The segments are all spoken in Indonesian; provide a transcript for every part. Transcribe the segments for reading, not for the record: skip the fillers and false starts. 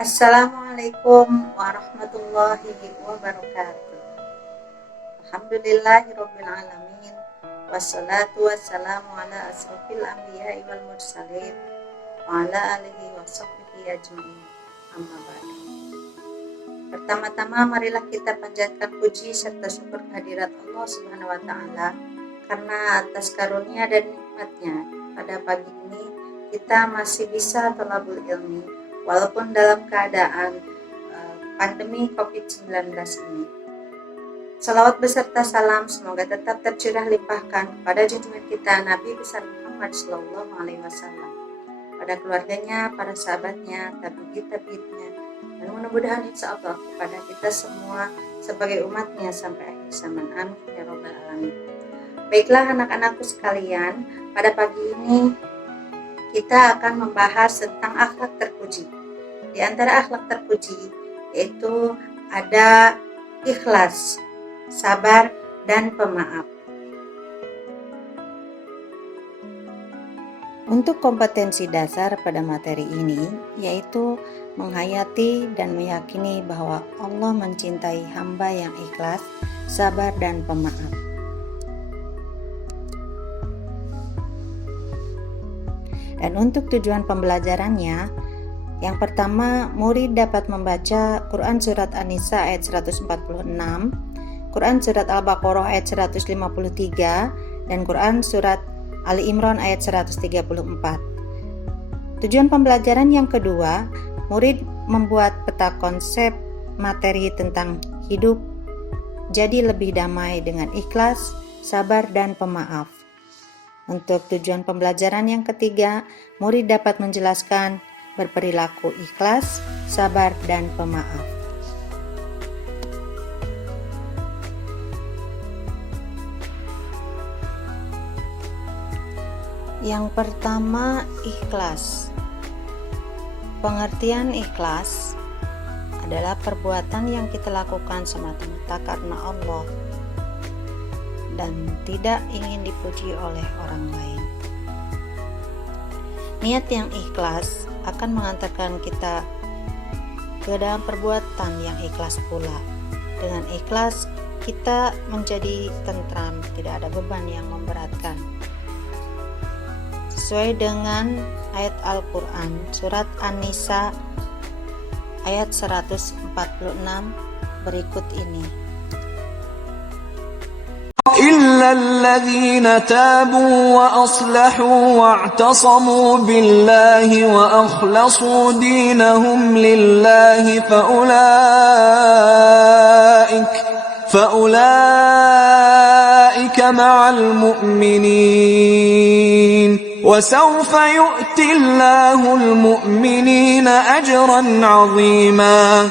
Assalamualaikum warahmatullahi wabarakatuh. Alhamdulillahirabbil alamin. Wassalatu wassalamu ala asrofil anbiya'i wal mursalin wa ala alihi wa sahbihi ajma'in. Amma ba'du. Pertama-tama marilah kita panjatkan puji serta syukur kehadirat Allah Subhanahu wa taala karena atas karunia dan nikmatnya pada pagi ini kita masih bisa thalabul ilmi walaupun dalam keadaan pandemi COVID-19 ini. Salawat beserta salam semoga tetap tercurah limpahkan kepada junjungan kita Nabi besar Muhammad SAW, pada keluarganya, para sahabatnya, tabi'in-tabi'innya, dan mudah-mudahan insya Allah kepada kita semua sebagai umatnya sampai akhir zaman. Amin ya rabbal alamin. Baiklah anak-anakku sekalian, pada pagi ini kita akan membahas tentang akhlak terpuji. Di antara akhlak terpuji yaitu ada ikhlas, sabar, dan pemaaf. Untuk kompetensi dasar pada materi ini yaitu menghayati dan meyakini bahwa Allah mencintai hamba yang ikhlas, sabar, dan pemaaf. Dan untuk tujuan pembelajarannya, yang pertama, murid dapat membaca Quran Surat An-Nisa ayat 146, Quran Surat Al-Baqarah ayat 153, dan Quran Surat Ali Imran ayat 134. Tujuan pembelajaran yang kedua, murid membuat peta konsep materi tentang hidup jadi lebih damai dengan ikhlas, sabar, dan pemaaf. Untuk tujuan pembelajaran yang ketiga, murid dapat menjelaskan berperilaku ikhlas, sabar, dan pemaaf. Yang pertama, ikhlas. Pengertian ikhlas adalah perbuatan yang kita lakukan semata-mata karena Allah dan tidak ingin dipuji oleh orang lain. Niat yang ikhlas akan mengantarkan kita ke dalam perbuatan yang ikhlas pula. Dengan ikhlas kita menjadi tentram, tidak ada beban yang memberatkan. Sesuai dengan ayat Al-Quran surat An-Nisa ayat 146 berikut ini. إلا الذين تابوا وأصلحوا واعتصموا بالله وأخلصوا دينهم لله فأولئك مع المؤمنين وسوف يؤتي الله المؤمنين أجرا عظيما.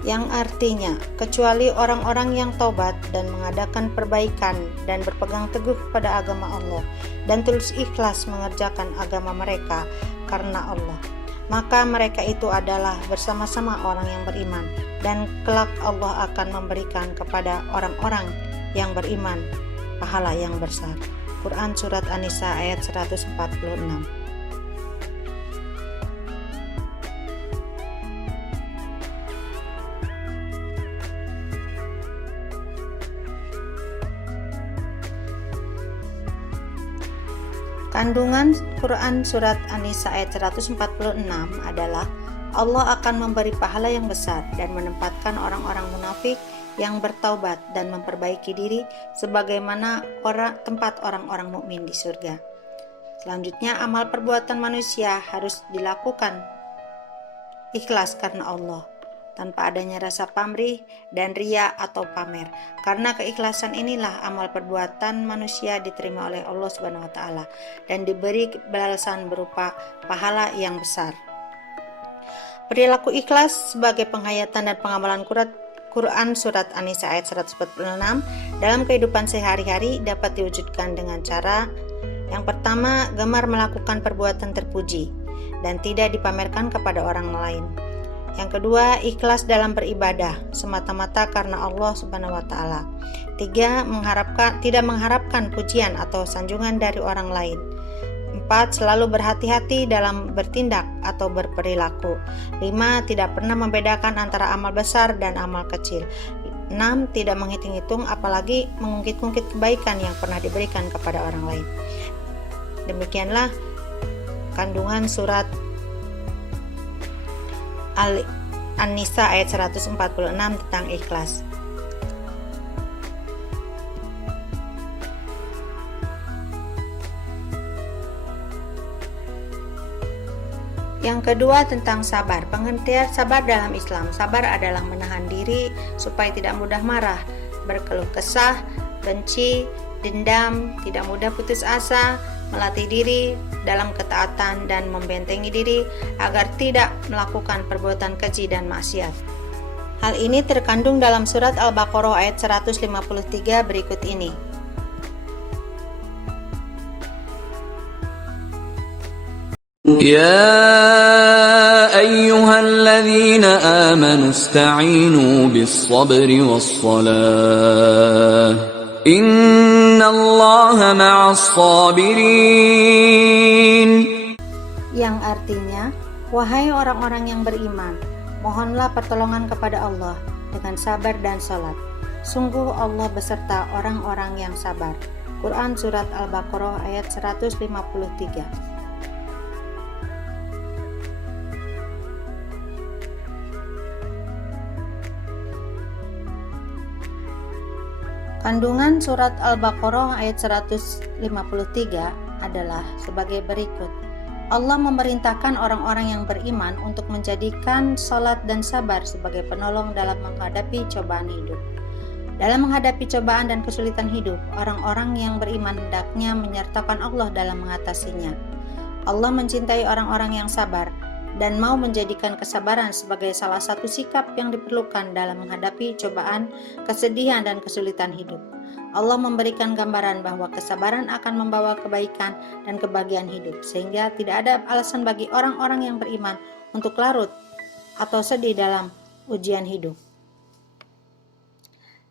Yang artinya, kecuali orang-orang yang taubat dan mengadakan perbaikan dan berpegang teguh pada agama Allah dan tulus ikhlas mengerjakan agama mereka karena Allah, maka mereka itu adalah bersama-sama orang yang beriman, dan kelak Allah akan memberikan kepada orang-orang yang beriman pahala yang besar. Quran Surat An-Nisa ayat 146. Kandungan Quran Surat An-Nisa ayat 146 adalah Allah akan memberi pahala yang besar dan menempatkan orang-orang munafik yang bertaubat dan memperbaiki diri sebagaimana tempat orang-orang mukmin di surga. Selanjutnya, amal perbuatan manusia harus dilakukan ikhlas karena Allah, tanpa adanya rasa pamrih dan riya atau pamer. Karena keikhlasan inilah amal perbuatan manusia diterima oleh Allah Subhanahu wa taala dan diberi balasan berupa pahala yang besar. Perilaku ikhlas sebagai penghayatan dan pengamalan Quran Surat An-Nisa ayat 146 dalam kehidupan sehari-hari dapat diwujudkan dengan cara yang pertama, gemar melakukan perbuatan terpuji dan tidak dipamerkan kepada orang lain. Yang kedua, ikhlas dalam beribadah semata-mata karena Allah Subhanahu wa taala. 3. Tidak mengharapkan pujian atau sanjungan dari orang lain. 4. Selalu berhati-hati dalam bertindak atau berperilaku. 5. Tidak pernah membedakan antara amal besar dan amal kecil. 6. Tidak menghitung-hitung apalagi mengungkit-ungkit kebaikan yang pernah diberikan kepada orang lain. Demikianlah kandungan surat An-Nisa ayat 146 tentang ikhlas. Yang kedua tentang sabar. Pengertian sabar dalam Islam. Sabar adalah menahan diri supaya tidak mudah marah, berkeluh kesah, benci, dendam, tidak mudah putus asa, melatih diri dalam ketaatan dan membentengi diri agar tidak melakukan perbuatan keji dan maksiat. Hal ini terkandung dalam surat Al-Baqarah ayat 153 berikut ini. يا أيها الذين آمنوا استعينوا بالصبر والصلاة إن الله مع الصابرين. Yang artinya, wahai orang-orang yang beriman, mohonlah pertolongan kepada Allah dengan sabar dan salat. Sungguh Allah beserta orang-orang yang sabar. Quran Surat Al-Baqarah ayat 153. Kandungan surat Al-Baqarah ayat 153 adalah sebagai berikut. Allah memerintahkan orang-orang yang beriman untuk menjadikan salat dan sabar sebagai penolong dalam menghadapi cobaan hidup. Dalam menghadapi cobaan dan kesulitan hidup, orang-orang yang beriman hendaknya menyertakan Allah dalam mengatasinya. Allah mencintai orang-orang yang sabar dan mau menjadikan kesabaran sebagai salah satu sikap yang diperlukan dalam menghadapi cobaan, kesedihan, dan kesulitan hidup. Allah memberikan gambaran bahwa kesabaran akan membawa kebaikan dan kebahagiaan hidup, sehingga tidak ada alasan bagi orang-orang yang beriman untuk larut atau sedih dalam ujian hidup.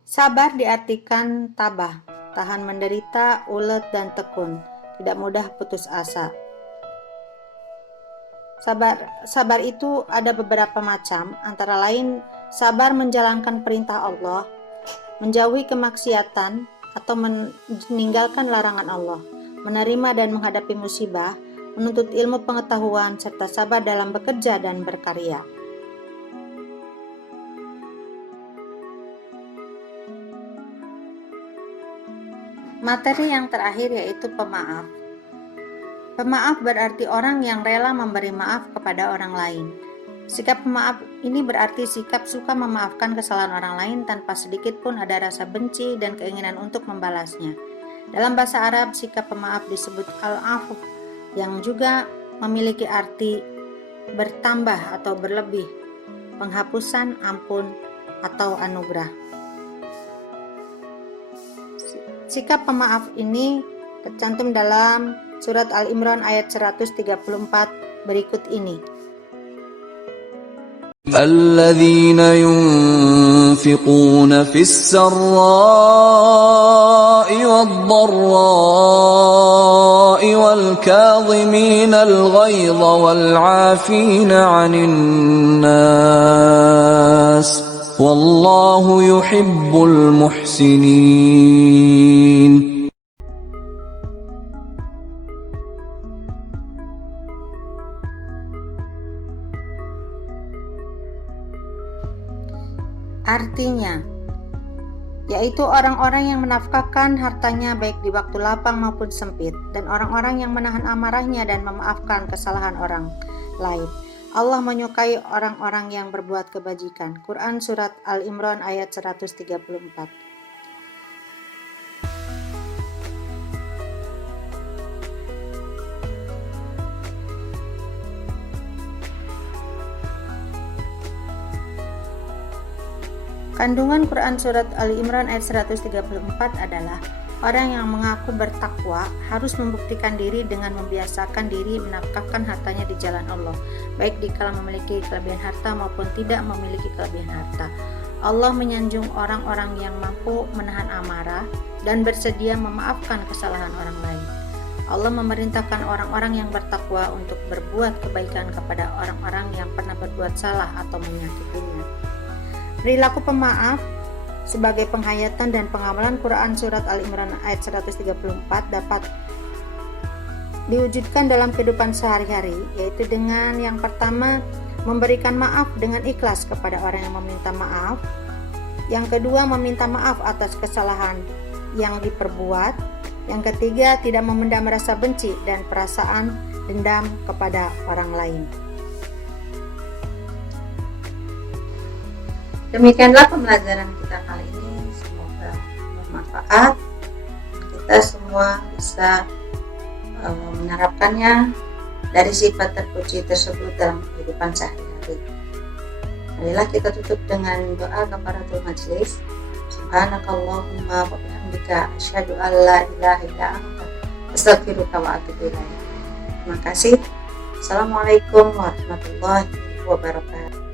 Sabar diartikan tabah, tahan menderita, ulet, dan tekun, tidak mudah putus asa. Sabar itu ada beberapa macam, antara lain sabar menjalankan perintah Allah, menjauhi kemaksiatan atau meninggalkan larangan Allah, menerima dan menghadapi musibah, menuntut ilmu pengetahuan, serta sabar dalam bekerja dan berkarya. Materi yang terakhir yaitu pemaaf. Pemaaf berarti orang yang rela memberi maaf kepada orang lain. Sikap pemaaf ini berarti sikap suka memaafkan kesalahan orang lain tanpa sedikit pun ada rasa benci dan keinginan untuk membalasnya. Dalam bahasa Arab, sikap pemaaf disebut al-afu, yang juga memiliki arti bertambah atau berlebih, penghapusan, ampun, atau anugerah. Sikap pemaaf ini tercantum dalam Surat Al-Imran ayat 134 berikut ini. الذين ينفقون في السراء والضراء والكاظمين الغيظ والعافين عن الناس والله يحب المحسنين. Artinya, yaitu orang-orang yang menafkahkan hartanya baik di waktu lapang maupun sempit, dan orang-orang yang menahan amarahnya dan memaafkan kesalahan orang lain. Allah menyukai orang-orang yang berbuat kebajikan. Quran Surat Al-Imran ayat 134. Kandungan Quran Surat Ali Imran ayat 134 adalah orang yang mengaku bertakwa harus membuktikan diri dengan membiasakan diri menafkahkan hartanya di jalan Allah, baik dikala memiliki kelebihan harta maupun tidak memiliki kelebihan harta. Allah menyanjung orang-orang yang mampu menahan amarah dan bersedia memaafkan kesalahan orang lain. Allah memerintahkan orang-orang yang bertakwa untuk berbuat kebaikan kepada orang-orang yang pernah berbuat salah atau menyakitinya. Perilaku pemaaf sebagai penghayatan dan pengamalan Quran Surat Al-Imran ayat 134 dapat diwujudkan dalam kehidupan sehari-hari, yaitu dengan yang pertama, memberikan maaf dengan ikhlas kepada orang yang meminta maaf. Yang kedua, meminta maaf atas kesalahan yang diperbuat. Yang ketiga, tidak memendam rasa benci dan perasaan dendam kepada orang lain. Demikianlah pembelajaran kita kali ini. Semoga bermanfaat. Kita semua bisa menerapkannya dari sifat terpuji tersebut dalam kehidupan sehari-hari. Marilah kita tutup dengan doa kafaratul majelis. Subhanakallahumma wa bihamdika asyhadu an la ilaha illa anta astaghfiruka wa atubu ilaik. Terima kasih. Assalamualaikum warahmatullahi wabarakatuh.